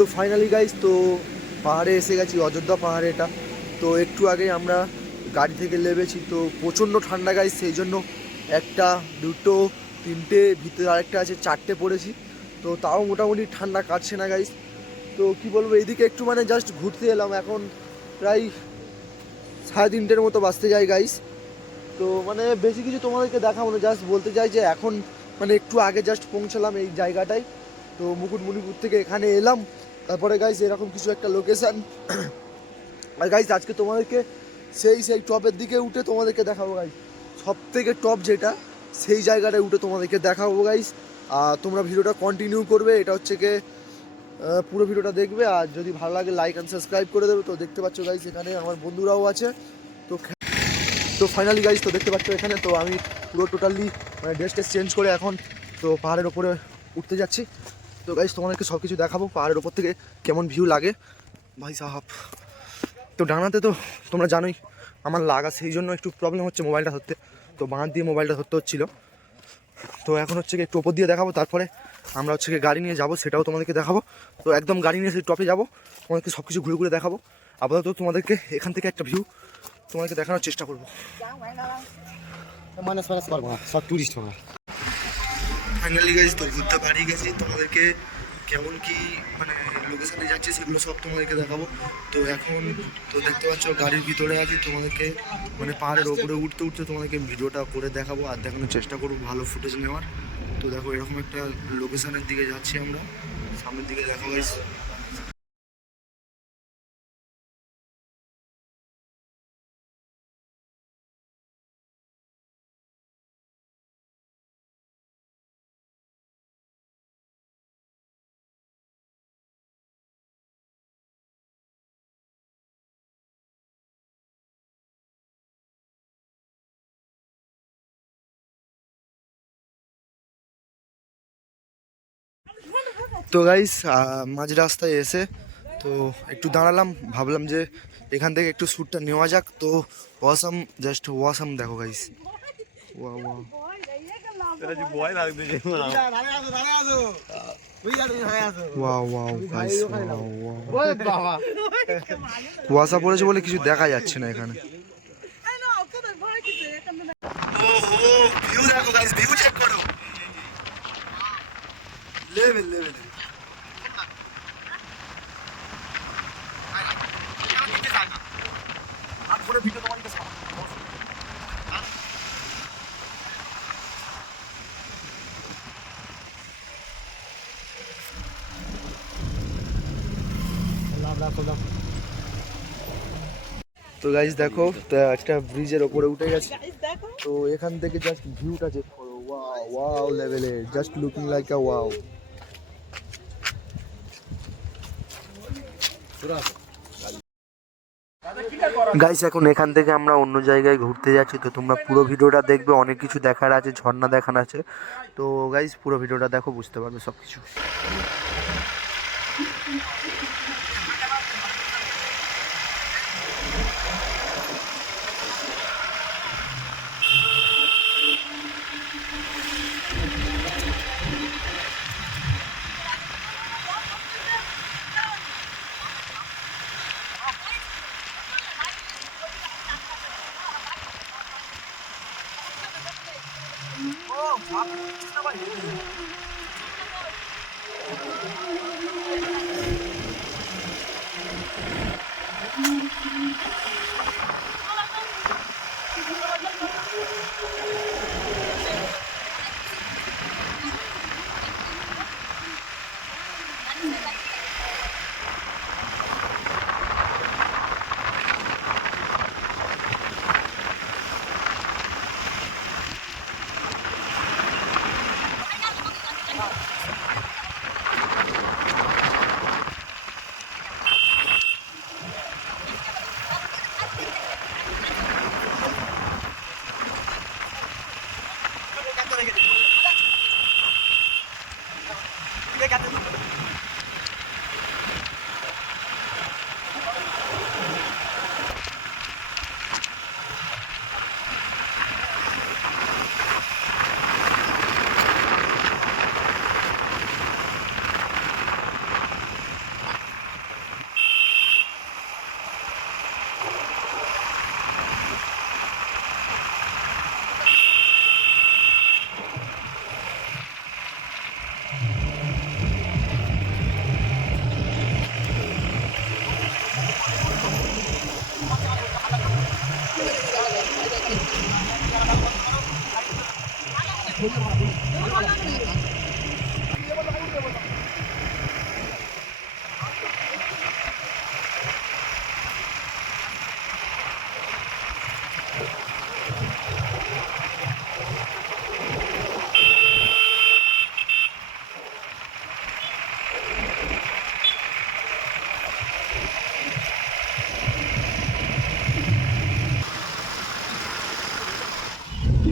তো finally guys তো পাহাড়ে এসে গেছি, অযোধ্যা পাহাড়ে এটা। তো একটু আগে আমরা গাড়ি থেকে নেমেছি, তো প্রচণ্ড ঠান্ডা গাইস সেই জন্য একটা, দুটো, তিনটে, ভিতরে আরেকটা আছে, চারটে পড়েছি। তো তাও মোটামুটি ঠান্ডা কাটছে না গাইস তো কি বলব, এইদিকে একটু মানে জাস্ট ঘুরতে এলাম। এখন প্রায় সাড়ে তিনটের মতো বাঁচতে যাই গাইস তো মানে বেশি কিছু তোমাদেরকে দেখাবো না জাস্ট বলতে চাই যে এখন মানে একটু আগে জাস্ট পৌঁছালাম এই জায়গাটায়। তো মুকুটমণিপুর থেকে এখানে এলাম। তারপরে গাইস এরকম কিছু একটা লোকেশান আর গাইস আজকে তোমাদেরকে সেই সেই টপের দিকে উঠে তোমাদেরকে দেখাবো গাইস সব থেকে টপ যেটা, সেই জায়গাটায় উঠে তোমাদেরকে দেখাবো গাইস আর তোমরা ভিডিওটা কন্টিনিউ করবে, এটা হচ্ছে গিয়ে পুরো ভিডিওটা দেখবে। আর যদি ভালো লাগে লাইক অ্যান্ড সাবস্ক্রাইব করে দেবে। তো দেখতে পাচ্ছ গাইস এখানে আমার বন্ধুরাও আছে। তো তো ফাইনালি গাইস তো দেখতে পাচ্ছ এখানে। তো আমি পুরো টোটালি মানে ড্রেস চেঞ্জ করে এখন, তো পাহাড়ের ওপরে উঠতে যাচ্ছি। তো গাইস তোমাদেরকে সব কিছু দেখাবো, পাহাড়ের ওপর থেকে কেমন ভিউ লাগে। ভাই সাহাব, তো ডানাতে তো তোমরা জানোই, আমার লাগা সেই জন্য একটু প্রবলেম হচ্ছে মোবাইলটা ধরতে। তো বাঁধ দিয়ে মোবাইলটা ধরতে হচ্ছিল। তো এখন হচ্ছে কি একটু ওপর দিয়ে দেখাবো, তারপরে আমরা হচ্ছে গিয়ে গাড়ি নিয়ে যাব, সেটাও তোমাদেরকে দেখাবো। তো একদম গাড়ি নিয়ে সেই টপে যাব, তোমাদেরকে সব কিছু ঘুরে ঘুরে দেখাবো। আপাতত তোমাদেরকে এখান থেকে একটা ভিউ তোমাদেরকে দেখানোর চেষ্টা করব। সব টুরিস্ট ফাইনালি গেছি তো ঘুরতে বাড়ি গেছি। তোমাদেরকে কেমন কি মানে লোকেশানে যাচ্ছি, সেগুলো সব তোমাদেরকে দেখাবো। তো এখন, তো দেখতে পাচ্ছ, গাড়ির ভিতরে আছি। তোমাদেরকে মানে পাহাড়ের ওপরে উঠতে উঠতে তোমাদেরকে ভিডিওটা করে দেখাবো আর দেখানোর চেষ্টা করব ভালো ফুটেজ নেওয়ার। তো দেখো, এরকম একটা লোকেশানের দিকে যাচ্ছি আমরা। সামনের দিকে দেখা গাইস তো গাইস মাঝ রাস্তায় এসে তো একটু দাঁড়ালাম ভাবলাম যে এখান থেকে একটু শ্যুটটা নেওয়া যাক। তো ওয়াসাম জাস্ট ওয়াসাম দেখো গাইস ওয়া ওয়া কুয়াশা পড়েছে বলে কিছু দেখা যাচ্ছে না এখানে। ভিউ দেখো গাইস ভিউ চেক করো। লেভেল লেভেল তো গাইস দেখো তো একটা ব্রিজের ওপরে উঠে গেছে। তো এখান থেকে জাস্ট ভিউটা চেক করো। ওয়াও ওয়াও লেভেলে just looking like a wow guys এখন এখান থেকে আমরা অন্য জায়গায় ঘুরতে যাচ্ছি। তো তোমরা পুরো ভিডিওটা দেখবে, অনেক কিছু দেখার আছে, ঝর্ণা দেখার আছে। তো গাইস পুরো ভিডিওটা দেখো, বুঝতে পারবে সব কিছু 啊，那块你。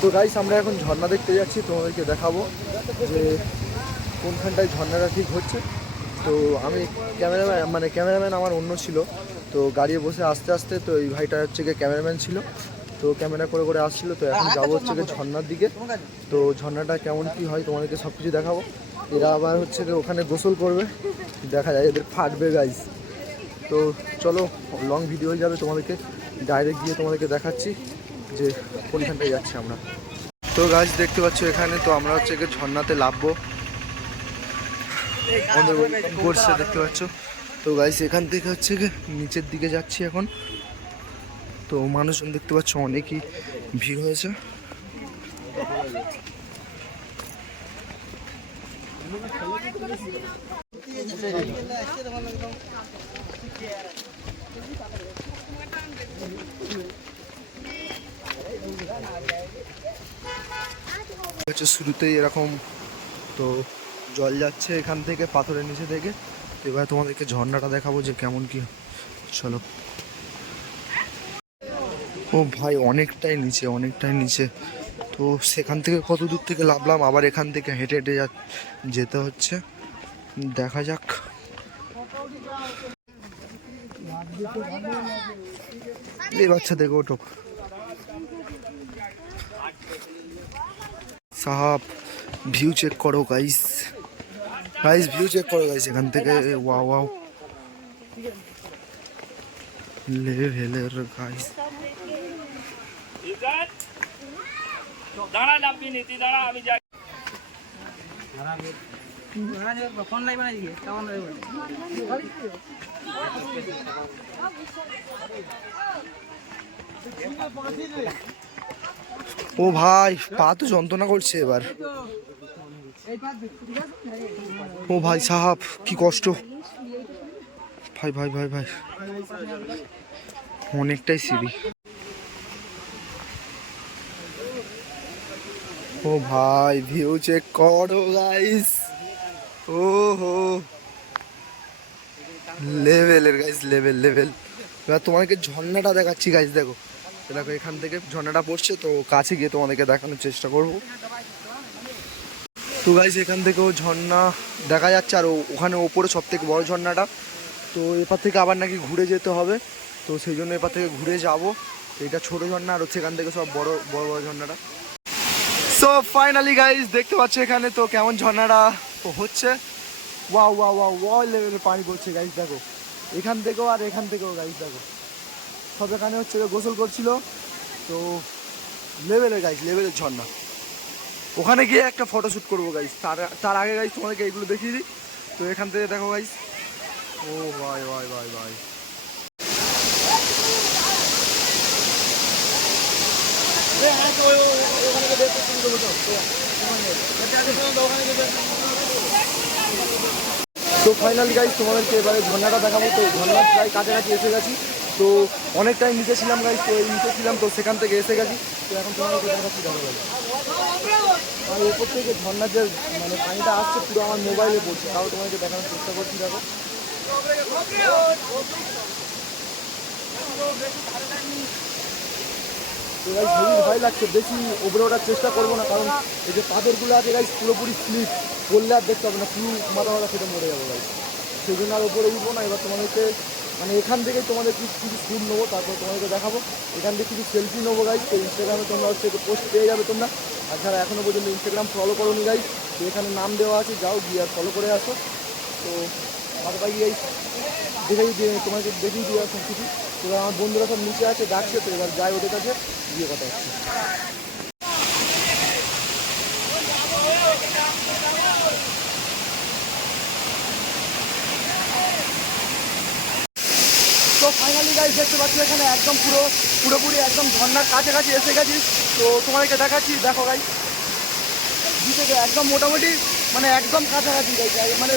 তো গাইস আমরা এখন ঝর্ণা দেখতে যাচ্ছি তোমাদেরকে দেখাবো যে কোনখানটায় ঝর্ণাটা ঠিক হচ্ছে। তো আমি ক্যামেরাম্যান মানে ক্যামেরাম্যান আমার অন্য ছিল তো গাড়ি বসে আস্তে আস্তে তো এই ভাইটা হচ্ছে গিয়ে ক্যামেরাম্যান ছিল তো ক্যামেরা করে করে আসছিল তো এখন যাব হচ্ছে গিয়ে ঝর্ণার দিকে। তো ঝর্ণাটা কেমন কি হয় তোমাদেরকে সব কিছু দেখাবো। এরা আবার হচ্ছে গিয়ে ওখানে গোসল করবে। দেখা যায় এদের ফাটবে গাইস তো চলো লং ভিডিও হয়ে যাবে তোমাদেরকে। ডাইরেক্ট গিয়ে তোমাদেরকে দেখাচ্ছি যে কোনখানটায় যাচ্ছি আমরা। তো গাছ দেখতে পাচ্ছ এখানে, তো আমরা হচ্ছে গিয়ে ঝর্ণাতে লাভবো। করছে, দেখতে পাচ্ছ। তো গাইস এখান থেকে হচ্ছে নিচের দিকে যাচ্ছি এখন। তো মানুষজন দেখতে পাচ্ছ অনেকই ভিড় হয়েছে। হচ্ছে শুরুতেই এরকম তো জল যাচ্ছে এখান থেকে, পাথরের নিচে থেকে। এবার তোমাদেরকে ঝর্ণাটা দেখাবো যে কেমন কি চলো। ও ভাই, অনেকটাই নিচে অনেকটাই নিচে। তো সেখান থেকে কত দূর থেকে লাভলাম? আবার এখান থেকে হেঁটে হেঁটে যেতে হচ্ছে। দেখা যাক। এই বাচ্চা দেখো, ওটো। সাহাব ভিউ চেক করো গাইস গাইস ভিউ চেক করো গাইস এখান থেকে ওয়াও ওয়াও লেভেলের গাইস দাঁড়া লাভবি নীতি দাঁড়া আমি যাই ফোন লাইভ বানাই দিকে কেমন লাগবে ও ভাই, পা তো যন্ত্রণা করছে এবার। ও ভাই, সাহাব, কি কষ্ট। ভাই ভাই ভাই ভাই। অনেকটাই সিঁড়ি ও ভাই ভিউ চেক করো গাইস ও হো লেভেলের গাইস লেভেল লেভেল এবার তোমাকে ঝর্ণাটা দেখাচ্ছি গাইস দেখো। দেখো, এখান থেকে ঝর্ণাটা পড়ছে, তো কাছে গিয়ে তোমাদেরকে দেখানোর চেষ্টা করব। তো গাইস এখান থেকেও ঝর্ণা দেখা যাচ্ছে, আর ওখানে ওপরে সব থেকে বড় ঝর্ণাটা। তো এপার থেকে আবার নাকি ঘুরে যেতে হবে। তো সেই জন্য এপার থেকে ঘুরে যাব। এটা ছোট ঝর্ণা, আর এখান থেকে সব বড় বড় বড় ঝর্ণাটা। সো ফাইনালি গাইস দেখতে পাচ্ছ এখানে তো কেমন ঝর্ণাটা হচ্ছে। ওয়াও ওয়া ওয়াও ওয়াও লেভেলের পানি পড়ছে গাইস দেখো। এখান থেকেও আর এখান থেকেও গাইস দেখো। সব এখানে হচ্ছে গোসল করছিল। তো লেভেলের গাইস লেভেলের ঝর্ণা। ওখানে গিয়ে একটা ফটো শ্যুট করব গাইস তার তার আগে গাইস তোমাদেরকে এইগুলো দেখিয়ে দিই। তো এখান থেকে দেখো গাইস ও ভাই ভাই ভাই ভাই। তো ফাইনালি গাইজ তোমাদেরকে এবারে ঝর্ণাটা দেখাবো। তো ঝর্ণার প্রায় কাছাকাছি এসে গেছি। তো অনেকটাই নিচে ছিলাম গাইজ তো এই ছিলাম তো সেখান থেকে এসে গেছি। তো এখন তোমাদেরকে দেখাচ্ছি দেখো guys। আর উপর থেকে ঝর্ণার যে মানে পানিটা আসছে, পুরো আমার মোবাইলে পড়ছে। তাও তোমাকে দেখানোর চেষ্টা করছি, দেখো। ভয় লাগছে। বেশি ওপরে ওঠার চেষ্টা করব না, কারণ এই যে পাথরগুলো আছে গাইস পুরোপুরি স্লিপ। করলে আর দেখতে হবে না, পুরো মাথা মাথা খেতে মরে যাব গাইস সেই জন্য আর ওপরে উঠবো না। এবার তোমাদেরকে মানে এখান থেকেই তোমাদের কিছু কিছু ফুল নেব, তারপর তোমাদেরকে দেখাবো। এখান থেকে কিছু সেলফি নেব গাইস তো ইনস্টাগ্রামে তোমরা হচ্ছে একটু পোস্ট পেয়ে যাবে তোমরা। আর যারা এখনও পর্যন্ত ইনস্টাগ্রাম ফলো করো নি তো এখানে নাম দেওয়া আছে, যাও গিয়ে আর ফলো করে আসো। তো আর বাকি এই দেখেই দিয়ে তোমাকে দেখেই দিয়ে সব কিছু। তো আমার বন্ধুরা সব নিচে আছে, ডাকছে, তো এবার যাই ওদের কাছে, গিয়ে কথা হচ্ছে। ফাইনালি দেখতে পাচ্ছি এখানে, একদম পুরো, পুরোপুরি একদম ঝর্ণার কাছাকাছি এসে গেছি। তো তোমাদেরকে দেখাচ্ছি, দেখো গাই দিকে একদম মোটামুটি মানে একদম কাছাকাছি গাইছে মানে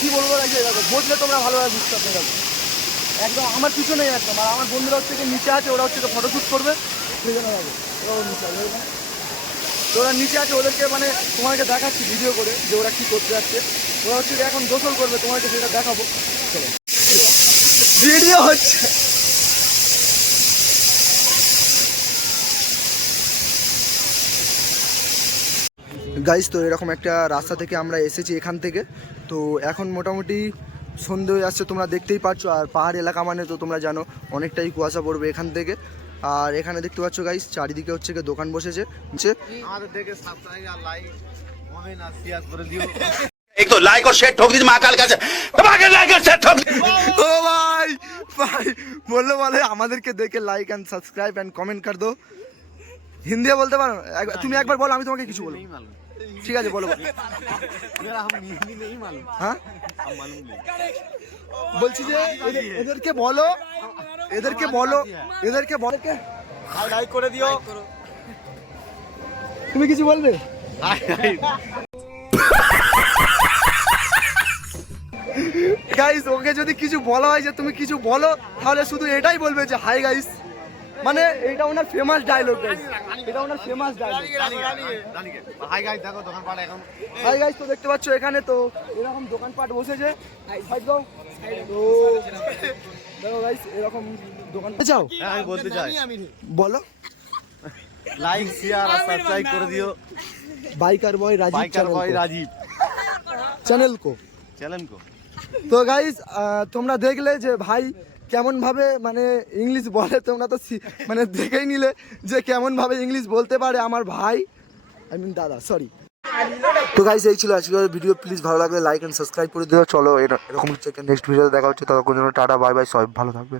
কি বলব গাইছে দেখো বসলে তোমরা ভালোভাবে বুঝতে পারবে দেখো। একদম আমার পিছনেই একদম, আর আমার বন্ধুরা হচ্ছে নিচে আছে, ওরা হচ্ছে ফটোশ্যুট করবে। সেই জন্য ওরাও নিচে আছে ওরা- নিচে আছে, ওদেরকে মানে তোমাকে দেখাচ্ছি ভিডিও করে যে ওরা কি করতে যাচ্ছে। ওরা হচ্ছে এখন গোসল করবে তোমাকে সেটা দেখাবো। ভিডিও হচ্ছে। গাইস তো এরকম একটা রাস্তা থেকে আমরা এসেছি এখান থেকে তো এখন মোটামুটি সন্ধে হয়ে আসছে তোমরা দেখতেই পাচ্ছ আর পাহাড় এলাকা মানে তো তোমরা জানো অনেকটাই কুয়াশা পড়বে এখান থেকে আর এখানে দেখতে পাচ্ছ গাইস চারিদিকে হচ্ছে গিয়ে দোকান বসেছে নিচে আমাদের দেখে সাবস্ক্রাইব আর লাইক কমেন্ট আর শেয়ার করে দিও एक तो लाइक और शेयर ठोक दीजिए महाकाल का से दबा के लाइक और शेयर ठोक ও ভাই ভাই বললো বলে আমাদেরকে দেখে like and subscribe and comment কর দো হিন্দি বলতে পারো এক- তুমি একবার বলো আমি তোমাকে কিছু বলবো ঠিক আছে বলো হ্যাঁ? বলছি যে এদেরকে বলো এদেরকে বলো এদেরকে বলো। লাইক করে দিও। তুমি কিছু বলবে? গাইস ওকে যদি কিছু বলা হয় যে তুমি কিছু বলো তাহলে শুধু এটাই বলবে যে হাই গাইস মানে এটা ওনার ফেমাস ডায়লগ এটা ওনার ফেমাস ডায়লগ হাই গাইস দেখো দোকান এখন। হাই গাইস তো দেখতে পাচ্ছ এখানে তো এরকম দোকানপাট বসেছে। সাইড দাও। তো দেখো গাইস এরকম দোকান চাও হ্যাঁ আমি বলতে চাই। বলো। লাইক শেয়ার আর সাবস্ক্রাইব করে দিও। Biker boy Rajiv biker boy Rajiv channel কো চ্যানেল কো তো গাইস তোমরা দেখলে যে ভাই কেমন ভাবে মানে ইংলিশ বলে তোমরা তো মানে দেখেই নিলে যে কেমনভাবে ইংলিশ বলতে পারে আমার ভাই। আই মিন দাদা সরি তো গাইস এই ছিল আজকের ভিডিও প্লিজ ভালো লাগলে লাইক এন্ড সাবস্ক্রাইব করে দিও। চলো, এর- এরকম হচ্ছে নেক্সট ভিডিও দেখা হচ্ছে। ততক্ষণ জন্য টাটা বাই বাই সব ভালো থাকবে।